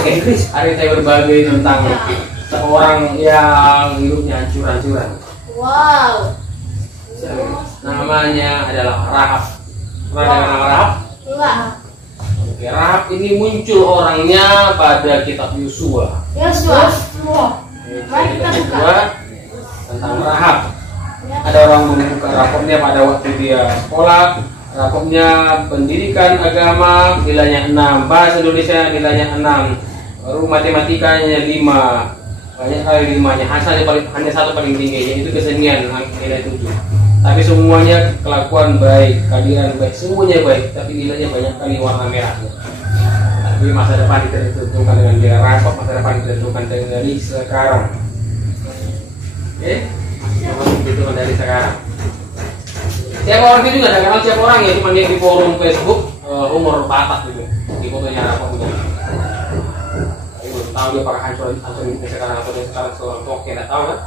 Oke, Chris, hari saya berbagi tentang seorang yang hidupnya hancur-hancuran. Wow. Namanya adalah Rahab. Pernah dengar nama Rahab? Enggak. Oke, Rahab ini muncul orangnya pada kitab Yosua. Yosua. Mari kita buka tentang Rahab. Ada orang membuka raportnya pada waktu dia sekolah. Raportnya pendidikan agama nilainya 6, bahasa Indonesia nilainya 6, baru matematikanya 5, banyak kali 5-nya, hanya satu paling tinggi, yaitu kesenian nilai 7. Tapi semuanya kelakuan baik, kehadiran baik, semuanya baik, tapi nilainya banyak kali warna merahnya. Tapi masa depan tidak ditentukan dengan dia rapot, masa depan ditentukan dari sekarang. Oke, ditentukan dari sekarang. Siapa orang itu juga, ada kenal siapa orang ya, cuma dia di forum Facebook umur batas gitu, di fotonya rapot gitu. Tapi belum tahu dia apakah hancur sekarang atau dia sekarang seorang toke, tidak tahu kan?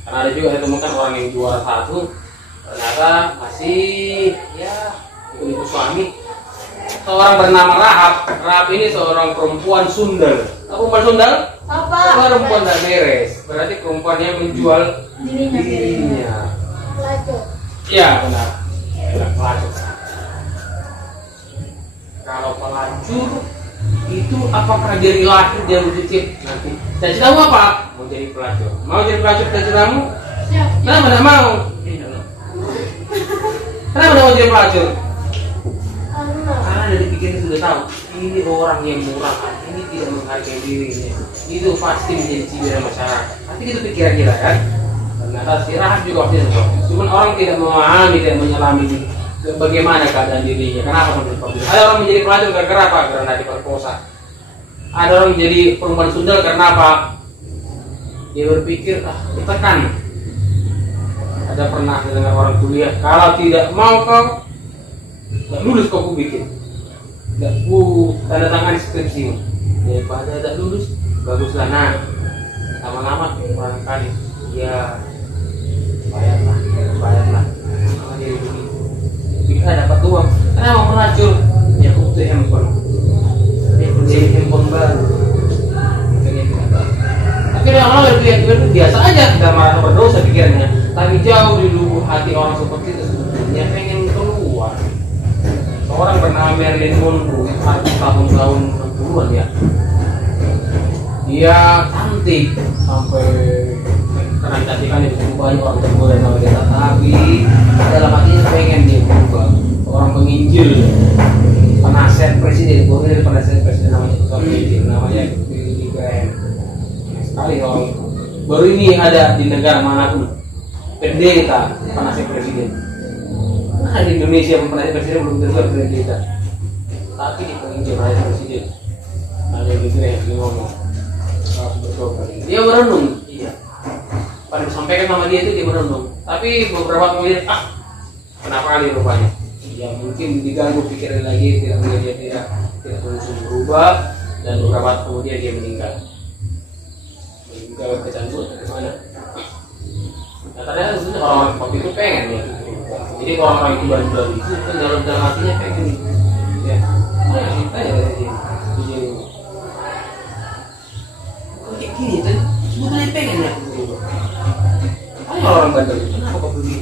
Karena ada juga saya temukan orang yang juara 1 ternyata masih ya ikut suami. Seorang bernama Rahab. Rahab ini seorang perempuan sundal. Perempuan sundal? Apa? Perempuan tak beres. Berarti perempuan yang menjual dirinya. Pelacur. Iya benar. Pelacur. Kalau pelacur itu apakah dari lahir dia berpikir nanti cita-citamu apa? Mau jadi pelacur. Mau jadi pelacur cita-citamu? Siap. Kenapa tidak mau? Kenapa tidak mau jadi pelacur? Karena dari pikiran sudah tahu ini orang yang murah, ini tidak menghargai dirinya, itu pasti menjadi cibir masyarakat. Nanti itu pikiran kita kan. Ternyata si Rahab juga waktu itu. Cuman orang tidak memahami, tidak menyelami bagaimana keadaan dirinya. Kenapa sampai seperti itu? Ada orang menjadi pelacur gara-gara apa? Karena diperkosa. Ada orang menjadi perempuan sundal karena apa? Dia berpikir ditekan. Ada pernah dengar orang kuliah, kalau tidak mau kau tidak lulus kau bikin, tidak tanda tangan skripsimu. Daripada tidak lulus, baguslah. Nah, lama-lama barangkali ya bayarlah. Sama dia begitu. Bisa dapat uang. Kenapa melacur? Ya untuk handphone. Dia beli handphone baru. Tapi orang-orang itu biasa aja, tidak marah berdosa pikirannya. Tapi jauh di lubuk hati orang seperti itu sebetulnya pengen keluar. Seorang bernama Marilyn Monroe, tahun-tahun 60-an ya. Dia cantik sampai karena cantikannya begitu banyak orang tergoda sama dia, tapi dalam hatinya pengen dia berubah. Orang penginjil, penasihat presiden, penasihat presiden namanya Billy Graham. Sekali orang baru ini ada di negara manapun pendeta penasihat presiden. Nah, di Indonesia penasihat presiden belum tentu pendeta, tapi di penginjil penasihat presiden ada gitu ya, dia ngomong dia merenung, iya. Pada disampaikan sama dia itu dia merenung, tapi beberapa kemudian kenapa kali rupanya? Ya mungkin diganggu pikiran lagi, tidak langsung berubah, dan beberapa kemudian dia meninggal kecanduan bagaimana? Nah, ternyata sebenarnya orang-orang seperti itu pengen ya. Jadi orang-orang itu baru itu dalam hatinya pengen ya. Kita ya dari sini. Kayak gini kan, sebetulnya pengen ya. Ayo orang bandel itu kenapa kok begini?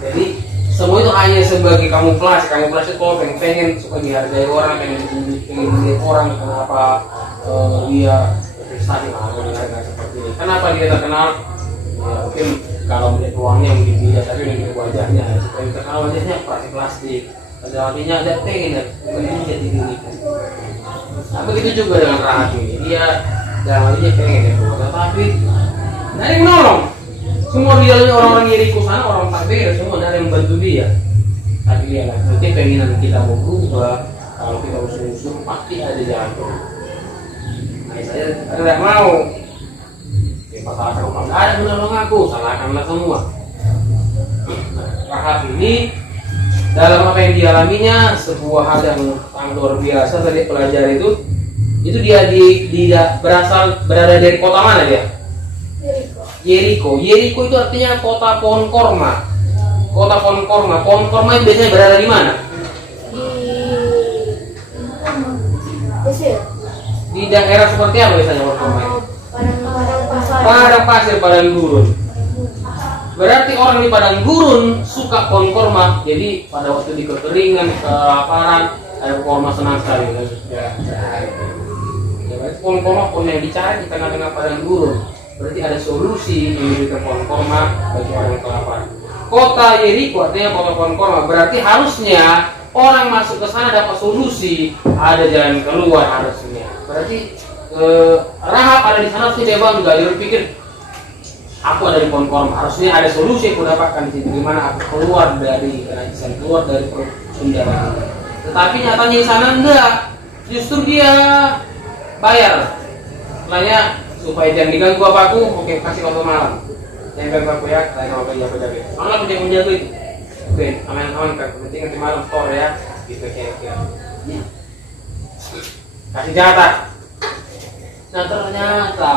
Jadi semua itu hanya sebagai kamuflase itu kalau pengen supaya dihargai orang, pengen dilihat orang kenapa dia berprestasi atau dihargai seperti ini. Kenapa dia terkenal? Ya mungkin kalau melihat uangnya mungkin tidak, tapi melihat wajahnya supaya terkenal wajahnya plastik. Pada artinya ada pengen ya, bukan jadi diri. Nah begitu juga dengan Rahab ini, dia dalam hatinya pengen ya keluar, tapi dari menolong. Semua di dalamnya orang-orang Yeriko sana, orang tak beres, semua ada yang bantu dia. Tapi lihatlah, nanti pengenan kita mau berubah, kalau kita usul-usul pasti ada jalan keluar. Nah saya tidak mau. Ya pasalkan orang tidak ada menolong aku, salahkanlah semua. Nah, Rahab ini dalam apa yang dialaminya sebuah hal yang sangat luar biasa. Tadi pelajari itu dia berada dari kota mana dia? Yeriko. Yeriko itu artinya kota pohon korma. Kota pohon korma. Pohon korma itu biasanya berada di mana? pasir. Di daerah seperti apa biasanya pohon kurma itu? Padang pasir. Padang pasir, padang gurun. Berarti orang di padang gurun suka pohon kurma. Jadi pada waktu di kekeringan, kelaparan, ada pohon kurma senang sekali. Ya, berarti pohon kurma pohon yang dicari di tengah-tengah padang gurun. Berarti ada solusi yang diberikan pohon kurma bagi orang yang kelaparan. Kota Yeriko artinya kota pohon kurma. Berarti harusnya orang masuk ke sana dapat solusi, ada jalan keluar harusnya. Berarti Rahab ada di sana, dia bangga. Dia berpikir, aku ada di pohon kurma, harusnya ada solusi yang aku dapatkan di situ. Gimana aku keluar dari kenajisan, keluar dari penjara. Tetapi nyatanya di sana enggak. Justru dia bayar. Lainnya supaya jangan diganggu apa aku, oke kasih waktu malam. Jangan ganggu aku ya, lain mau kerja jaga. Malah aku jangan menjaga itu. Oke, aman-aman kan. Penting nanti malam store ya, gitu kira-kira. Kasih jatah. Nah ternyata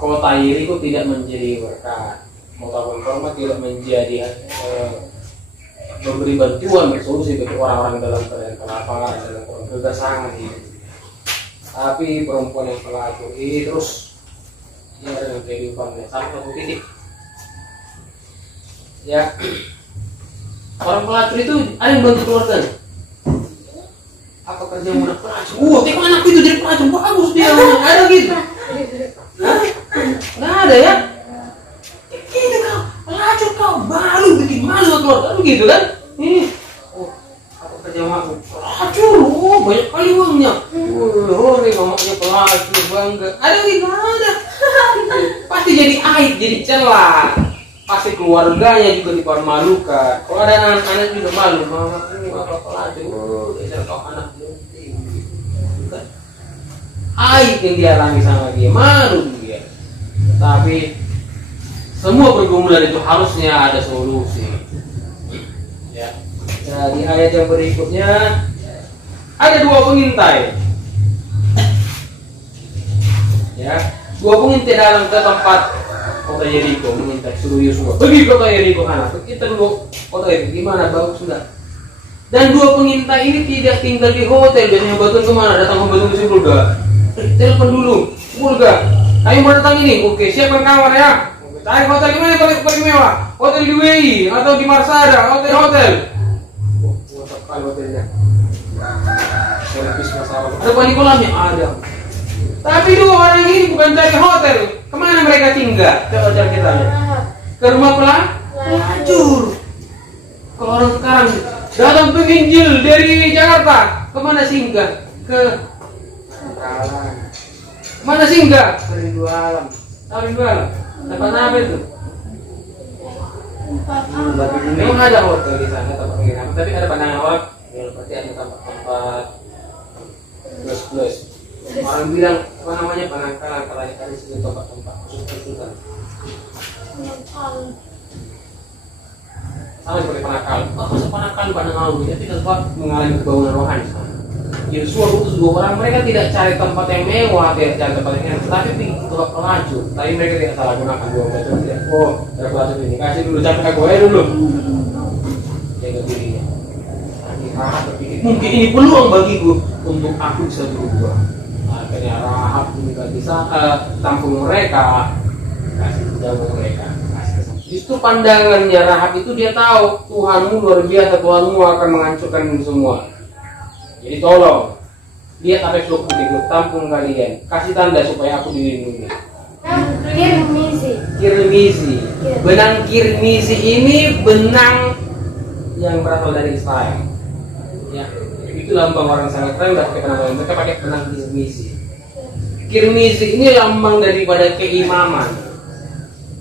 kota Yeriko tidak menjadi berkat. Kota pohon kurma tidak menjadi memberi bantuan bersolusi bagi orang-orang dalam keadaan kelaparan, dalam kegersangan ini. Tapi perempuan yang pelacur ini terus ya dengan kehidupannya sampai satu titik. Ya, orang pelacur itu ada yang bantu keluarganya. Apa kerja mudah pelacur? Kayak mana aku itu jadi pelacur? Bagus dia, ada gitu. Hah? Nggak ada ya? Gitu kau, pelacur kau, malu bikin malu keluarga lu gitu kan? Apa kerja aku? Pelacur, banyak kali uangnya. Ini ngomongnya pelacur bangga. Ada gitu, ada. Pasti jadi aib, jadi celah. Pasti keluarganya juga dipermalukan. Kalau ada anak-anak juga malu, mama ini apa pelacur, dasar kau anak bukan. Aib yang dialami sama dia, malu dia. Tapi semua pergumulan itu harusnya ada solusi. Ya. Jadi ayat yang berikutnya ada dua pengintai. Ya, dua pengintai dalam ke tempat kota Yeriko mengintai suruh Yosua. Pergi kota Yeriko anak. Kita dulu kota Yeriko gimana bagus sudah. Dan dua pengintai ini tidak tinggal di hotel. Biasanya Batun kemana? Datang ke Batun di Surga. Telepon dulu, Surga. Kami mau datang ini. Oke, siapkan kamar ya. Cari hotel di mana paling mewah? Hotel di WI atau di Marsada? Hotel. Mantap kali hotelnya. Servis masalah. Ada mandi kolamnya? Ada. Tapi dua orang ini bukan cari hotel. Kemana mereka tinggal? Coba cari kita lihat. Ke rumah pelacur. Kalau orang sekarang datang penginjil dari Jakarta, kemana singgah? Ke Alam. Mana singgah? Ke Rindu Alam. Tahu Rindu Alam? Tempat apa itu? Memang ada hotel di sana tempat penginapan, tapi ada pandangan orang. Ya, berarti ada tempat-tempat plus. Orang bilang apa namanya penangkalan, kalau ada di sini tempat-tempat khusus-khususan. Sama seperti penangkalan. Masa penangkalan pada ngalu, dia tidak sempat mengalami kebangunan rohani. Yosua utus dua orang, mereka tidak cari tempat yang mewah, tidak cari tempat yang enak, tapi tempat pelacur. Tapi mereka tidak salah gunakan dua pelacur. Oh, ada pelacur ini, kasih dulu capek aku dulu. Jaga dirinya. Rahab berpikir, mungkin ini peluang bagiku untuk aku bisa berubah. Akhirnya Rahab juga bisa tampung mereka, kasih jamu mereka. Justru pandangannya Rahab itu dia tahu Tuhanmu luar biasa, Tuhanmu akan menghancurkan semua. Jadi tolong lihat apa yang sudah tampung kalian, kasih tanda supaya aku dilindungi. Kirmizi. Benang kirmizi ini benang yang berasal dari Israel. Ya, itu lambang orang sangat keren. Tidak pakai benang, mereka pakai benang kirmizi. Kirmizi ini lambang daripada keimaman.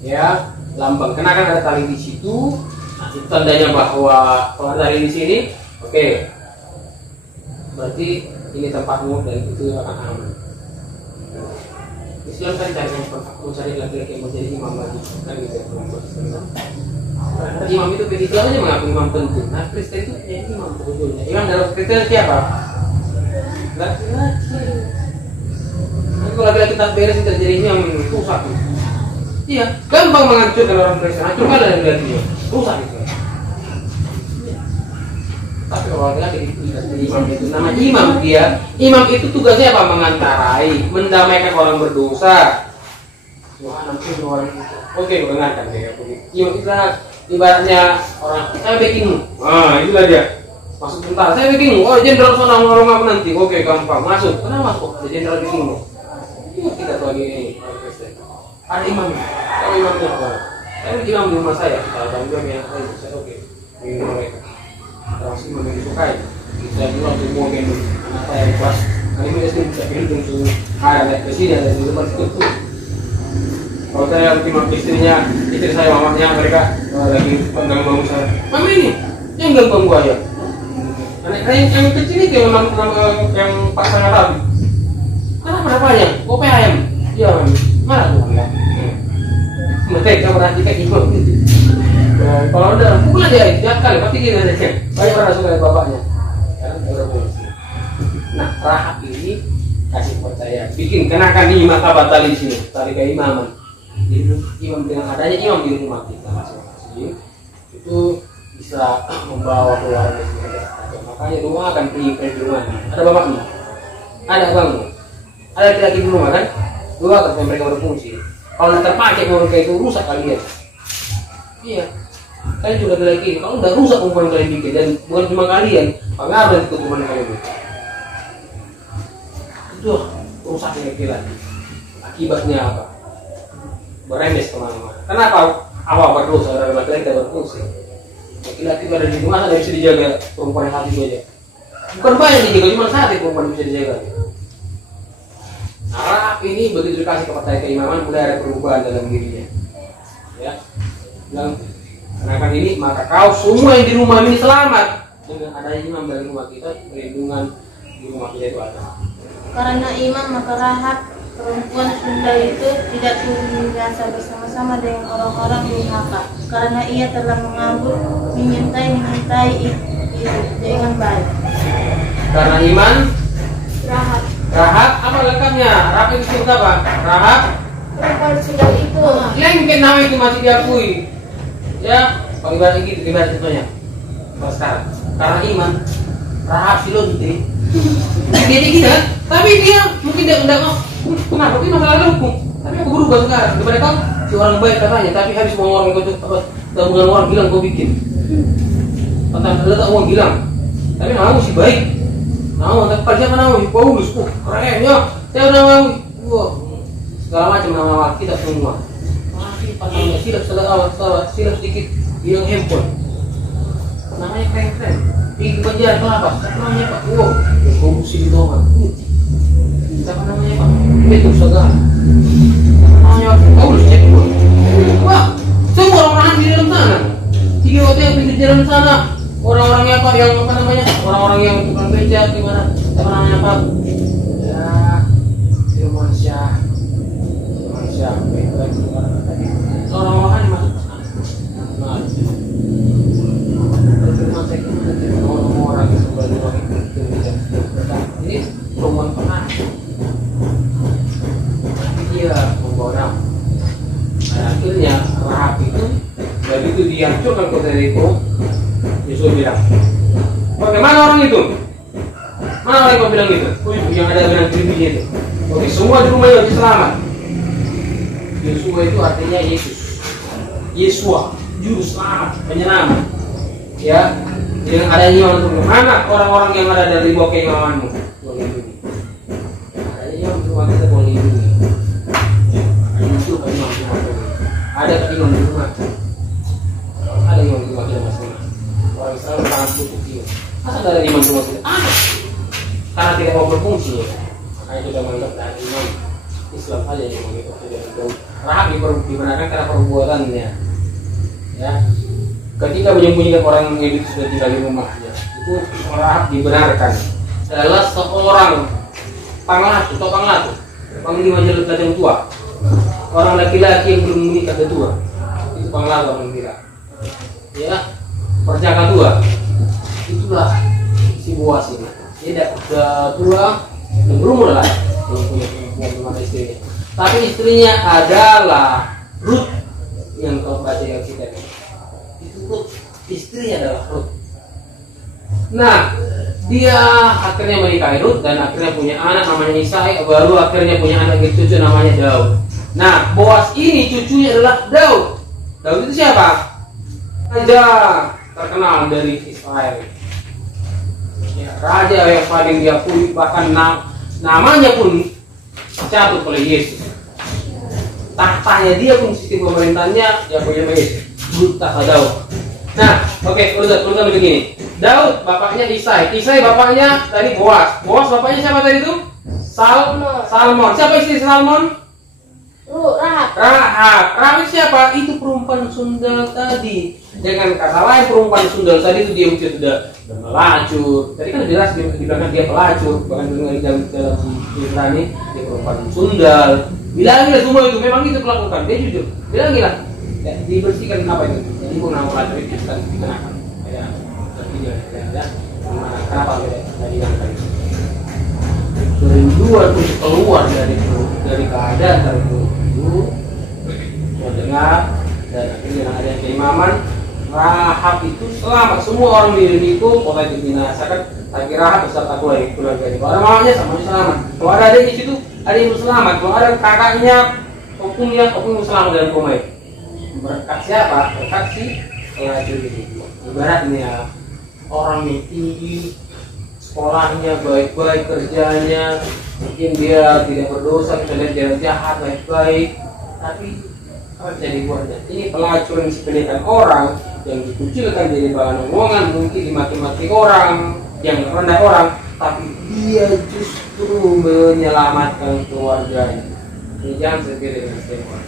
Ya, lambang. Karena kan ada tali di situ. Nah, itu tandanya bahwa kalau ada tali di sini, oke. Berarti ini tempatmu dan itu akan aman. Islam kan cari mencari laki-laki yang menjadi imam lagi, kan gitu. Karena imam itu Islam aja mengaku imam penting. Nah Kristen itu punya imam sebetulnya. Imam dalam Kristen siapa? Laki-laki. Nanti kalau laki-laki tak beres itu terjadi imam rusak. Iya, gampang menghancurkan orang Kristen. Hancurkan laki-lakinya, rusak itu. Tapi tapi orang laki dikasih imam itu nama imam dia. Imam itu tugasnya apa? Mengantarai, mendamaikan orang berdosa. Wah, nanti orang itu. Oke, dengarkan dia begitu. Imam itu ibaratnya orang saya bikinmu. Ah, itulah dia. Masuk bentar, saya bikinmu. Oh, jenderal sana ngomong apa nanti? Oke, gampang masuk. Kenapa masuk? Ada jenderal bikinmu. Kita tuh lagi ini. Ada imam. Kalau imamnya apa? Saya imam di rumah saya. Kalau kamu juga yang saya oke. Ini mereka. Terus imam yang disukai. Saya bilang untuk mau gendong anak saya yang kelas. Kali ini SD bisa gendong tuh. Ada presiden ada di depan itu. Kalau saya imam istrinya, istri saya mamanya mereka lagi pegang bangun saya. Mama ini yang ganggu gua ya. Anak saya yang kecil ini yang pasangan tadi. Kenapa berapanya? Kopi ayam. Iya, mana tuh ya? Mereka perhatikan imam gitu. Kalau udah pukul aja, jangan kali pasti gini aja. Banyak orang suka lihat bapaknya. Nah, rahab ini kasih percaya, bikin kenakan imam tali di sini, tali keimaman. Jadi imam dengan adanya imam di rumah kita masing-masing itu bisa membawa keluarga kita. Makanya rumah akan pergi di rumah. Ada bapaknya, ada abangnya, ada laki-laki di rumah kan? Dua kan mereka berfungsi. Kalau tidak terpakai mereka itu rusak kalian. Iya. Kalian juga ada lagi. Kalau udah rusak hubungan kalian bikin dan bukan cuma kalian, pengaruh itu hubungan kalian. Itu rusaknya laki-laki. Akibatnya apa? Beremes kemana-mana. Kenapa? Apa berdosa orang laki-laki tidak berfungsi? Laki-laki ada di rumah ada bisa dijaga, perempuan yang hati aja. Bukan banyak dijaga, cuma satu perempuan yang bisa dijaga. Nah, ini begitu dikasih kepercayaan keimaman, mulai ada perubahan dalam dirinya. Ya, yang karena ini maka kau semua yang di rumah ini selamat dengan adanya imam dari rumah kita, perlindungan di rumah kita itu ada. Karena imam maka Rahab perempuan Sunda itu tidak turun biasa bersama-sama dengan orang-orang durhaka, karena ia telah mengambil menyintai itu dengan baik. Karena iman Rahab apa lengkapnya? Rahab itu disebut apa? Rahab perempuan Sunda itu. yang mungkin nama itu masih diakui. Ya, kalau ibarat gitu gimana contohnya? Kalau sekarang, karena iman Rahab si lonte. Dia gitu kan? Tapi dia mungkin dia enggak mau. Kenapa? Itu masalah hukum. Tapi aku berubah sekarang. Daripada kau si orang baik katanya, tapi habis mau orang kau apa? Tabungan orang bilang kau bikin. Tentang ada tak uang bilang. Tapi nama si baik. Nama tapi pada siapa nama? Paulus. Keren ya. Saya udah mau. Wah, segala macam nama kita semua. Namanya silap silap sedikit bilang handphone. Namanya keren. Di penjara kenapa? Namanya Pak. Wow, korupsi di doang. Siapa namanya Pak? Itu segala. Namanya Paulus cek. Wah, semua orang-orang di dalam sana. Tiga hotel pinggir jalan sana. Orang-orangnya apa yang apa namanya? Orang-orang yang tukang beca gimana? Apa namanya Pak? Ya, Firmansyah. Orang-orang yang masuk sana. Nah, orang-orang yang sebelah itu ini perempuan pernah. Dia membawa nama. Nah, akhirnya Rahab itu begitu dihancurkan kota Yeriko, Yesus bilang, bagaimana orang itu? Mana orang yang bilang itu? Yang ada bilang dirinya itu. Oke, semua di rumah itu selamat. Yesua itu artinya Yesus. Yesua, juru selamat, penyelamat. Ya, dengan adanya untuk mana orang-orang yang ada dari bawah keimamanmu boleh lindungi. Adanya untuk kita boleh lindungi. Itu imam di rumah. Ada imam di rumah. Ada imam di rumah kita masing-masing. Orang Islam sangat butuh dia. Masa ada imam di rumah kita? Ada. Karena tidak mau berfungsi. Makanya kita menganggap dari imam Islam saja yang mengikuti dan Rahab dibenarkan karena perbuatannya. Ya, ketika menyembunyikan orang yang itu sudah tinggal di rumahnya, itu Rahab dibenarkan adalah seorang panglatu atau panglima ladang tua, orang laki-laki yang belum menikah tua, itu panglatu panglima. Ya, perjaka tua, itulah si Boas ini. Dia sudah tua dan berumur lah, belum punya istrinya. Tapi istrinya adalah Ruth yang kau baca yang kita itu Ruth, istrinya adalah Ruth. Nah, dia akhirnya menikahi Ruth dan akhirnya punya anak namanya Isai, baru akhirnya punya anak cucu namanya Daud. Nah, Boas ini cucunya adalah Daud. Daud itu siapa? Raja terkenal dari Israel. Ya, raja yang paling diakui, bahkan namanya pun cabut oleh Yesus. Tahtanya dia pun sistem pemerintahnya yang punya Yesus. Tahta Daud. Nah, oke, urutan begini. Daud bapaknya Isai, Isai bapaknya tadi Boas. Boas bapaknya siapa tadi itu? Salmon. Siapa istri Salmon? Rahab siapa? Itu perempuan sundal tadi. Dengan kata lain, perempuan sundal tadi itu dia sudah pelacur. Tadi kan jelas di belakang dia pelacur, bahkan di dalam Ibrani dia perempuan sundal. Bilangilah semua itu, memang itu pelakukan. Dia jujur. Bilangilah. Ya, dibersihkan apa itu? Jadi pun nama pelacur itu kan dikenakan. Kenapa tidak diangkat? Kerinduan untuk keluar dari keadaan tertentu mendengar dan akhirnya ada keimaman. Rahab itu selamat, semua orang di itu kota itu dibinasakan, tapi Rahab beserta keluarga itu. Kalau ada mamanya semuanya selamat. Kalau ada adiknya situ, ada yang selamat. Kalau ada kakaknya, hukumnya selamat dalam koma itu. Berkat siapa? Berkat si pelacur itu. Ibaratnya orang yang tinggi, sekolahnya baik-baik, kerjanya mungkin dia tidak berdosa, kita lihat dia jahat baik-baik, tapi apa bisa dibuatnya? Ini pelacur yang sepelekan orang, yang dikucilkan jadi bahan omongan, mungkin dimaki-maki orang, yang rendah orang, tapi dia justru menyelamatkan keluarganya. Ini jangan sepele dengan setiap orang,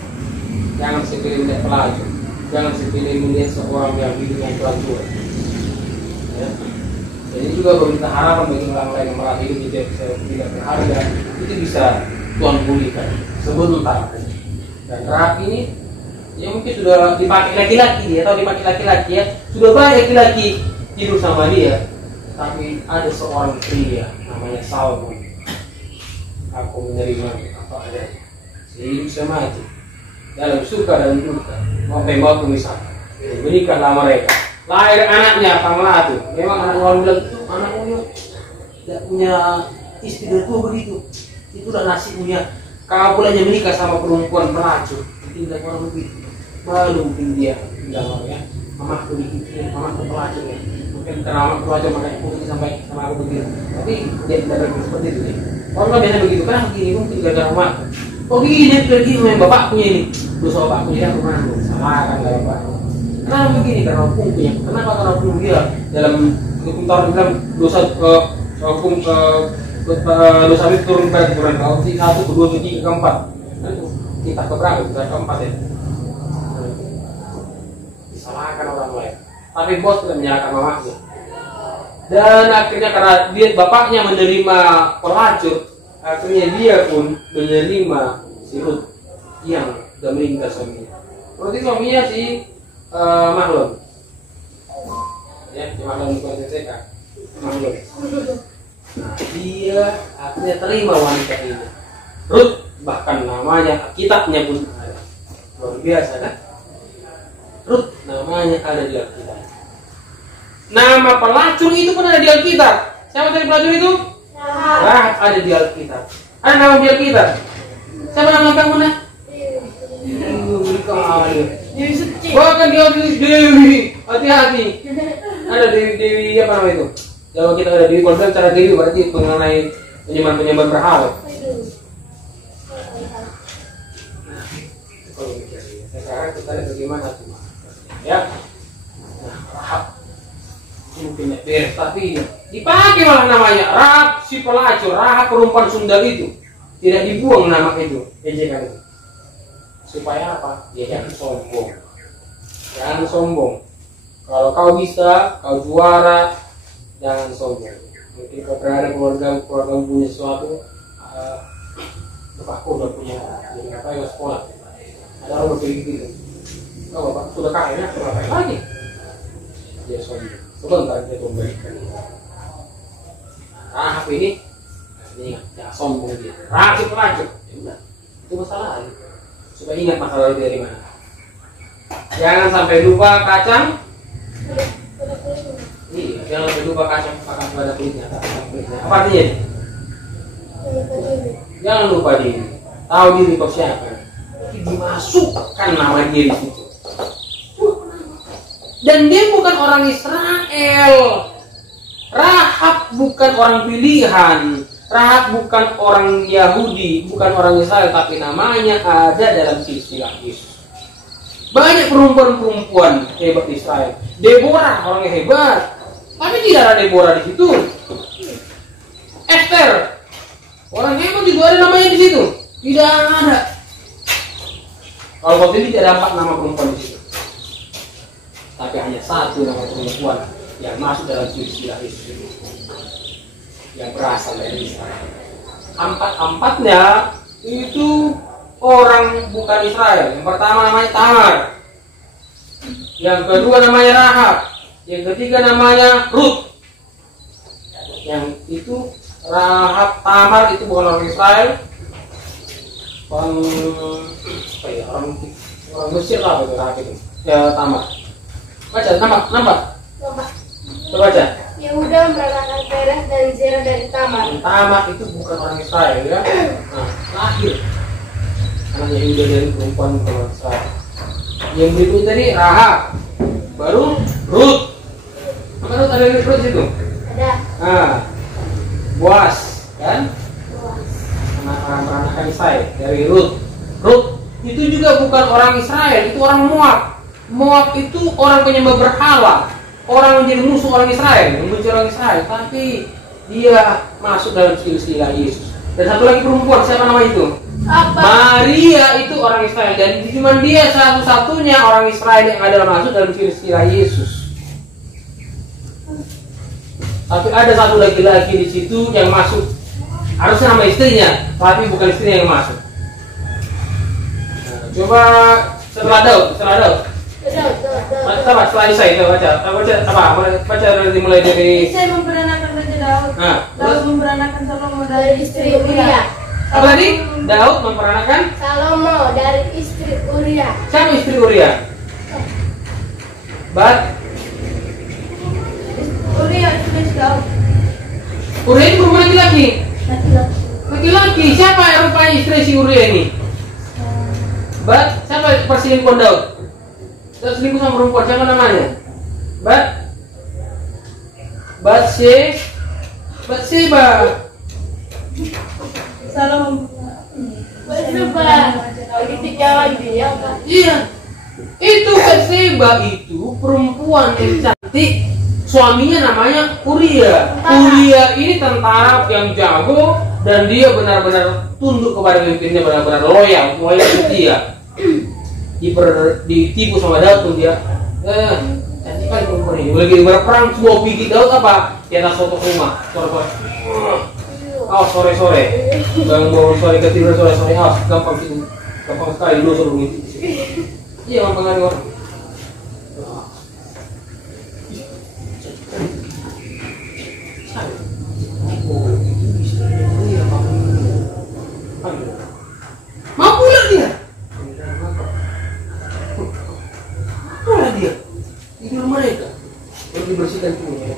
jangan sepele melihat pelacur, jangan sepele melihat seorang yang hidup yang pelacur. Ya. Jadi juga berita harapan bagi orang lain yang merasa hidup tidak berharga, itu bisa Tuhan pulihkan sebentar. Dan Rahab ini ya mungkin sudah dipakai laki-laki ya, atau dipakai laki-laki ya, sudah banyak laki-laki tidur sama dia, tapi ada seorang pria namanya Salmon. Aku menerima apa ada sehidup semati dalam suka dan duka, sampai mau memisahkan. Menikahlah mereka. Lahir anaknya Panglah tuh. Memang anak orang bilang itu anaknya tidak punya istri dan tua begitu. Itu udah nasibnya. Kau pulangnya menikah sama perempuan pelacur. Tidak orang begitu. Malu mungkin dia bilang ya. Mamaku begitu, mamaku pelacur ya. Mungkin karena mamaku pelacur makanya aku sampai sama aku begitu. Tapi dia tidak berpikir seperti itu ya. Orang biasa begitu. Karena begini mungkin gara-gara mamaku. Oh begini pergi main bapakku ini. Dosa bapakku ya aku mana? Salah kan gak bapak. Kenapa begini? Karena hukumnya. Kenapa? Karena hukum dia dalam hukum Taurat bilang dosa hukum dosa itu turun ke Quran. Kalau 1, 2, 3, 4. Itu kita keberapa? Kita keempat ya. Disalahkan orang lain. Tapi bos tidak menyalahkan mamanya. Dan akhirnya karena dia bapaknya menerima pelacur, akhirnya dia pun menerima si Ruth yang sudah meninggal suaminya. Berarti suaminya si Mahlon, ya, Mahlon bukan SSK, Mahlon. Nah, dia akhirnya terima wanita ini. Ruth, bahkan namanya, kitabnya pun ada. Luar biasa kan? Ruth namanya ada di Alkitab. Nama pelacur itu pun ada di Alkitab. Siapa tadi pelacur itu? Rahab ada di Alkitab. Ada nama di Alkitab. Siapa nama kamu nak? Dewi suci. Bahkan dia Dewi, hati-hati. Ada Dewi apa nama itu? Kalau kita ada Dewi, kalau cara Dewi berarti mengenai penyembahan berhala. Sekarang kita lihat bagaimana cuma, ya. Nah, Rahab mungkin beres, tapi dipakai malah namanya Rahab si pelacur, Rahab perempuan sundal itu, tidak dibuang nama itu, ejekan itu. Supaya apa? Ya jangan sombong. Jangan sombong. Kalau kau bisa, kau juara, jangan sombong. Mungkin kau berada keluarga punya sesuatu, bapakku udah punya, jadi apa ya sekolah. Ada orang berpikir gitu. Oh bapak sudah kaya, ngapain lagi? Dia sombong. Sebentar dia memberikan. Rahab ini jangan sombong dia. Rahab pelacur. Ya udah, itu masalah. Supaya ingat masa lalu dari mana. Jangan sampai lupa kacang. Iya. Jangan sampai lupa kaca pada kulitnya. Apa artinya? Jangan lupa diri. Tahu diri kau siapa. Dimasukkan nama dia di situ. Dan dia bukan orang Israel. Rahab bukan orang pilihan. Rahab bukan orang Yahudi, bukan orang Israel, tapi namanya ada dalam silsilah Yesus. Banyak perempuan-perempuan hebat di Israel. Deborah orangnya hebat, tapi tidak ada Deborah di situ. Esther orang hebat juga ada namanya di situ. Tidak ada. Kalau waktu ini tidak ada 4 nama perempuan di situ. Tapi hanya 1 nama perempuan yang masuk dalam silsilah Yesus yang berasal dari Israel. 4-4-nya itu orang bukan Israel. Yang pertama namanya Tamar, yang kedua namanya Rahab, yang ketiga namanya Ruth. Yang itu Rahab, Tamar itu bukan orang Israel, orang Mesir lah itu Rahab itu. Ya Tamar. Baca nama. Coba baca. Yehuda meranakan Perez dan Zerah dari Tamar. Tamar itu bukan orang Israel ya. Nah, lahir karena Yehuda dari perempuan orang Israel. Yang berikutnya tadi Rahab, baru Ruth. Apa Ruth ada di Ruth itu? Ada. Nah, Boaz kan? Anak-anak Israel dari Ruth. Ruth itu juga bukan orang Israel, itu orang Moab. Moab itu orang penyembah berhala, orang menjadi musuh orang Israel, membenci orang Israel, tapi dia masuk dalam silsilah Yesus. Dan satu lagi perempuan, siapa nama itu? Apa? Maria itu orang Israel, dan cuma dia satu-satunya orang Israel yang ada masuk dalam silsilah Yesus. Tapi ada satu laki-laki di situ yang masuk, harusnya nama istrinya, tapi bukan istrinya yang masuk. Nah, coba setelah Daud. Setelah Isai kita baca dimulai dari Isai memperanakan Raja Daud. Daud memperanakan Salomo dari istri Uria. Apa tadi? Daud memperanakan Salomo dari istri Uria. Siapa istri Uria? Uria itu Daud. Uria ini perempuan laki-laki. Laki-laki. Siapa yang rupanya istri si Uria ini? Siapa perselingkuhan Daud? Daud selingkuh sama perempuan, siapa namanya? Batseba. Salomo. Iya. Itu Batseba itu perempuan yang cantik. Suaminya namanya Uria. Uria ini tentara yang jago dan dia benar-benar tunduk kepada pemimpinnya, benar-benar loyal setia. Ditipu sama Daud tuh dia. Cantik kali perempuan ini. Lagi berperang semua gigi Daud apa? Di atas suatu rumah. Sore-sore. Sore-sore. Yang mau sore ketidur sore-sore. Gampang sekali lu suruh ngintip. Iya, gampang kali orang. Mau pulang dia. Pulang dia. Di rumah mereka. Pergi bersihkan punya.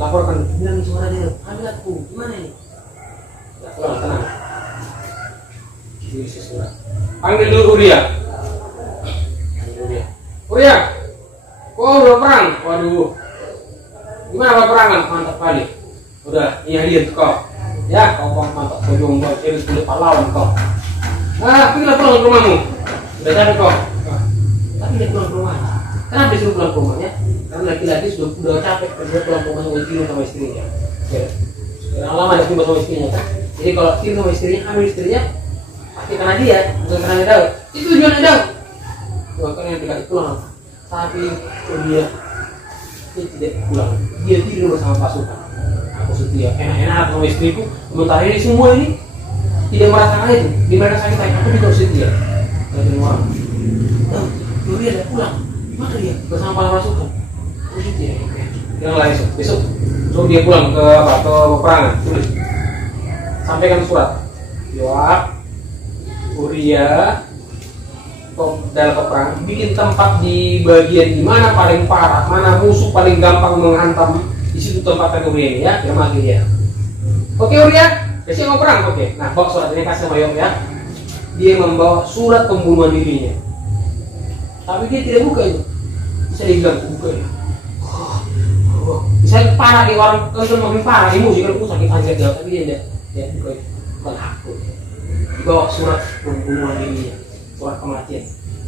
Laporkan, bilang suara dia. Ambil aku, gimana ini? Ya, pulang, tenang. Yesus surat. Panggil dulu Uria. Uria, kau udah perang? Waduh. Gimana peperangan? Mantap kali. Udah, ini hadiah tuh kau. Ya, kau mantap. Kau jomblo, cewek kulit pahlawan kau. Pergilah pulang ke rumahmu. Udah capek kau. Tapi dia pulang ke rumah. Kenapa disuruh pulang ke rumahnya? Karena laki-laki sudah capek. Dia pulang ke rumah sama istrinya. Sekarang lama dia timbul sama istrinya kan. Jadi kalau timbul sama istrinya, ambil istrinya. Pasti karena dia, bukan karena Daud. Itu tujuannya Daud. Bahkan yang dikasih pulang. Tapi dia tidak pulang. Dia tidur bersama pasukan. Aku setia, enak-enak sama istriku. Sementara ini semua ini tidak merasakan itu. Di mana sakit aku juga setia. Dari orang. Dia tidak pulang. Mana dia bersama para pasukan? Aku setia. Yang lain besok. So dia pulang ke peperangan. Tulis. Sampaikan surat. Yoab, Uria, dalam peperangan, bikin tempat di bagian di mana paling parah, mana musuh paling gampang menghantam, di situ tempatkan Uria ini ya, dia mati dia. Oke Uria, besok mau perang, oke. Nah bawa surat ini kasih sama Yob ya. Dia membawa surat pembunuhan dirinya, tapi dia tidak buka itu. Bisa dibilang buka ya. Misalnya parah di orang kalau makin parah emosi kan sakit anjir dia, tapi dia buka itu, bukan aku. Dibawa surat pembunuhan dirinya, surat kematian.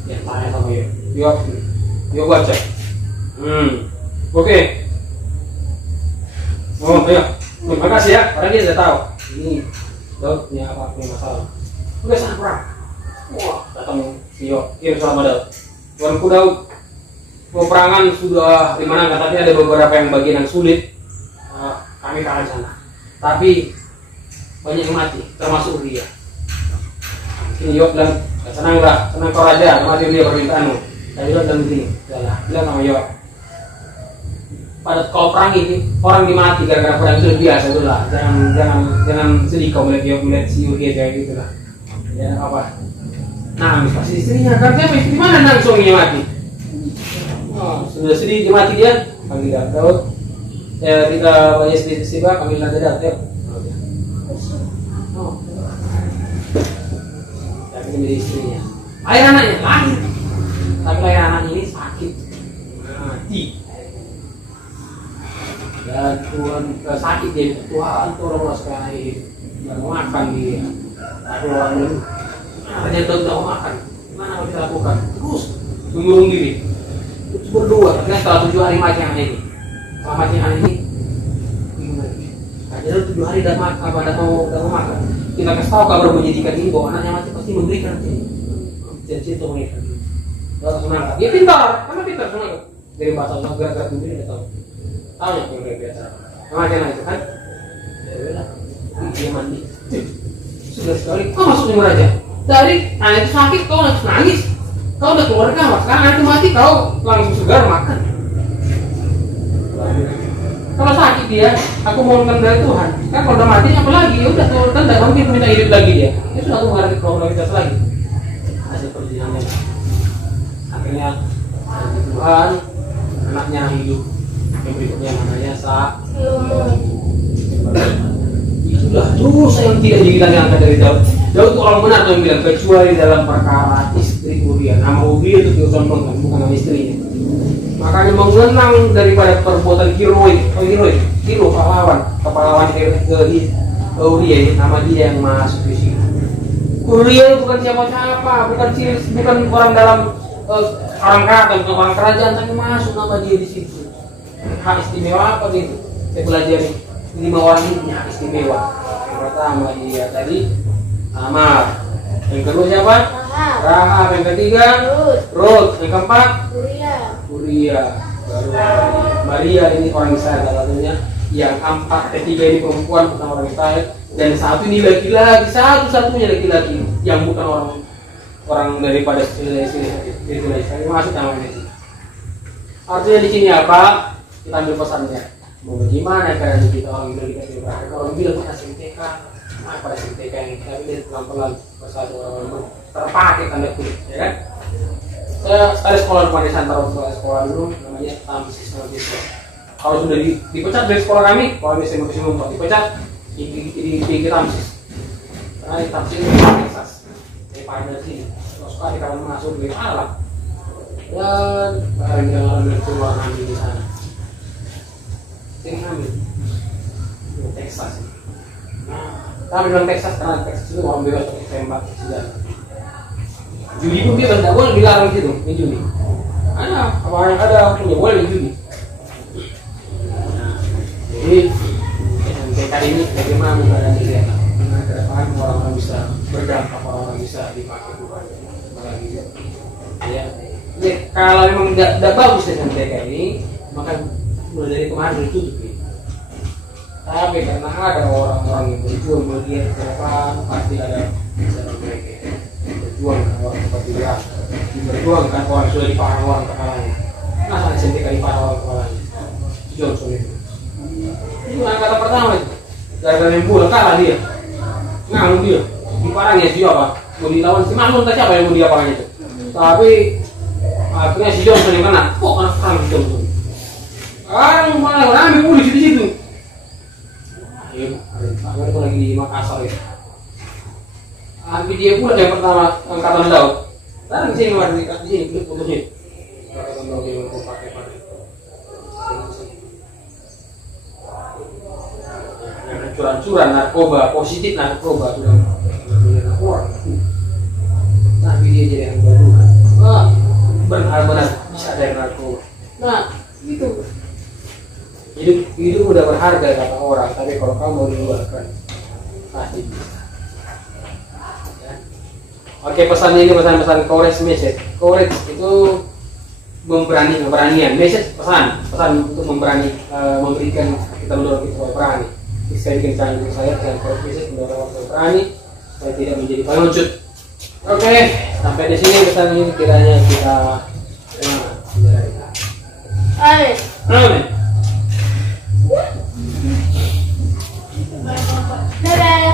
Ya tanya sama Yob baca. Oke. Oh ya, terima kasih ya. Orang dia sudah tahu. Ini Daud punya punya masalah. Udah sana perang. Wah, datang Yob kirim surat pada Daud. Tuanku Daud, peperangan sudah dimenangkan, tapi ada beberapa yang bagian yang sulit. Kami kalah di sana. Tapi banyak yang mati, termasuk Uria. Ini Yob bilang, senang kau raja, mati Uria permintaanmu. Tapi Yob bilang begini, bilang sama Yob, pada kau perang ini orang dimati gara-gara perang itu biasa itu lah. Jangan sedih kau melihat si Uria kayak gitu lah. Ya apa? Nangis pasti istrinya. Karena istri mana nangis suaminya mati? Oh, sudah sedih dia mati dia. Panggil Daud. Kita banyak sedih panggil Daud ya. Oh. Tapi menjadi istrinya. Air anaknya lahir. Tapi air anaknya ini sakit. Mati. Dan Tuhan sakit dia. Tuhan tolonglah sekali. Nggak mau makan dia. Tapi orang dulu. Raja Daud tidak mau makan. Gimana harus dilakukan? Terus mengurung diri. Terus berdoa. Karena setelah 7 hari mati anak ini. Setelah mati anak ini, Raja Daud 7 hari tidak mau makan. Kita kasih tahu kabar menyedihkan ini bahwa anaknya mati pasti memberikan janji itu mereka. Daud semangat. Dia pintar, karena pintar semangat. Dari bahasa Allah gerak-gerak dulu dia tahu. Tahu ya yang biasa. Macam itu kan? Ya udah. Dia mandi. Sudah sekali. Kau masuk rumah raja. Dari anak itu sakit, kau langsung nangis. Kau udah keluar kamar, sekarang anak itu mati, kau langsung segar makan. Kalau sakit dia, aku mohonkan dari Tuhan. Kan kalau udah mati, apa lagi? Ya udah, kan tidak mungkin minta hidup lagi dia. Ya sudah, aku menghadapi probabilitas lagi. Hasil perjuangannya. Akhirnya Tuhan, anaknya hidup. Yang berikutnya namanya itulah dosa yang tidak dihilangkan dari Daud. Daud itu orang benar yang bilang kecuali dalam perkara istri Uria. Nama Uria itu dicontohkan bukan nama istrinya. Makanya mengenang daripada perbuatan hero pahlawan Uria ini, nama dia yang masuk di sini. Uria itu bukan siapa-siapa, bukan orang dalam orang kata, bukan orang kerajaan, tapi masuk nama dia di situ. Hak istimewa apa gitu? Saya pelajari 5 orang ini punya hak istimewa. Yang pertama dia tadi Tamar. Yang kedua siapa? Rahab. Yang ketiga Ruth. Yang keempat Uria. Baru Maria ini orang Israel salah satunya. Yang keempat, ketiga ini perempuan bukan orang Israel. Dan satu ini laki-laki, satu-satunya laki-laki yang bukan orang daripada Israel. Masuk namanya sih. Artinya di sini apa? Kita ambil pesannya. Mau bagaimana keadaan kita orang bilang dikasih berapa? Orang bilang pada SMTK, pada SMTK yang kita lihat pelan-pelan persatu orang terpakai tanda kutip, ya kan? Saya sekali sekolah di Santara, sekolah dulu namanya Tamsis Mahasiswa. Kalau sudah dipecat dari sekolah kami, kalau misalnya mau dipecat di Tamsis. Karena di Tamsis itu Texas, daripada sini. Kalau sekali kalau masuk di alam dan barang-barang keluar kami di sana. Yang ambil Texas. Kami bilang Texas karena Texas itu orang bebas untuk tembak senjata. Judi pun dia tidak boleh dilarang situ, ini judi. Ada apa yang ada punya boleh judi. Nah, jadi SMTK ini bagaimana keadaan dia? Bagaimana ke depan orang-orang bisa berdampak, orang-orang bisa dipakai bukan lagi. Ya, kalau memang tidak bagus SMTK ini, maka mulai dari kemarin ditutup ya. Tapi karena ada orang-orang yang berjuang melihat ke depan, pasti ada cara mereka berjuang orang seperti dia. Berjuang kan orang sudah diparah orang kepalanya. Masa SMTK diparah orang kepalanya? Johnson itu. Itu kata pertama itu. Gara-gara yang bola kalah dia. Ngamuk dia. Diparahnya siapa? Mau dilawan si Mahmud, siapa yang mau dia parahnya itu? Tapi akhirnya si Johnson yang kena. Kok anak perang si Johnson? Sekarang malah rame polisi di situ. Ayo, tangan itu lagi di Makassar ya. Tapi dia pula yang pertama angkatan laut. Sekarang di sini kemarin di sini klip putusnya. Angkatan laut yang mau pakai. Yang curan-curan narkoba, positif narkoba sudah menjadi orang. Tapi dia jadi yang baru. Benar-benar bisa ada yang narkoba. Nah, itu. Hidup udah berharga kata orang, tapi kalau kamu mau diluarkan, pasti bisa. Ya. Oke, pesannya ini pesan-pesan courage message. Courage itu keberanian. Message pesan untuk memberikan kita mendorong kita berani. Saya bikin channel saya dengan courage message mendorong kita berani, supaya tidak menjadi pengecut. Oke, sampai di sini pesan ini kiranya kita Amin. Dadah.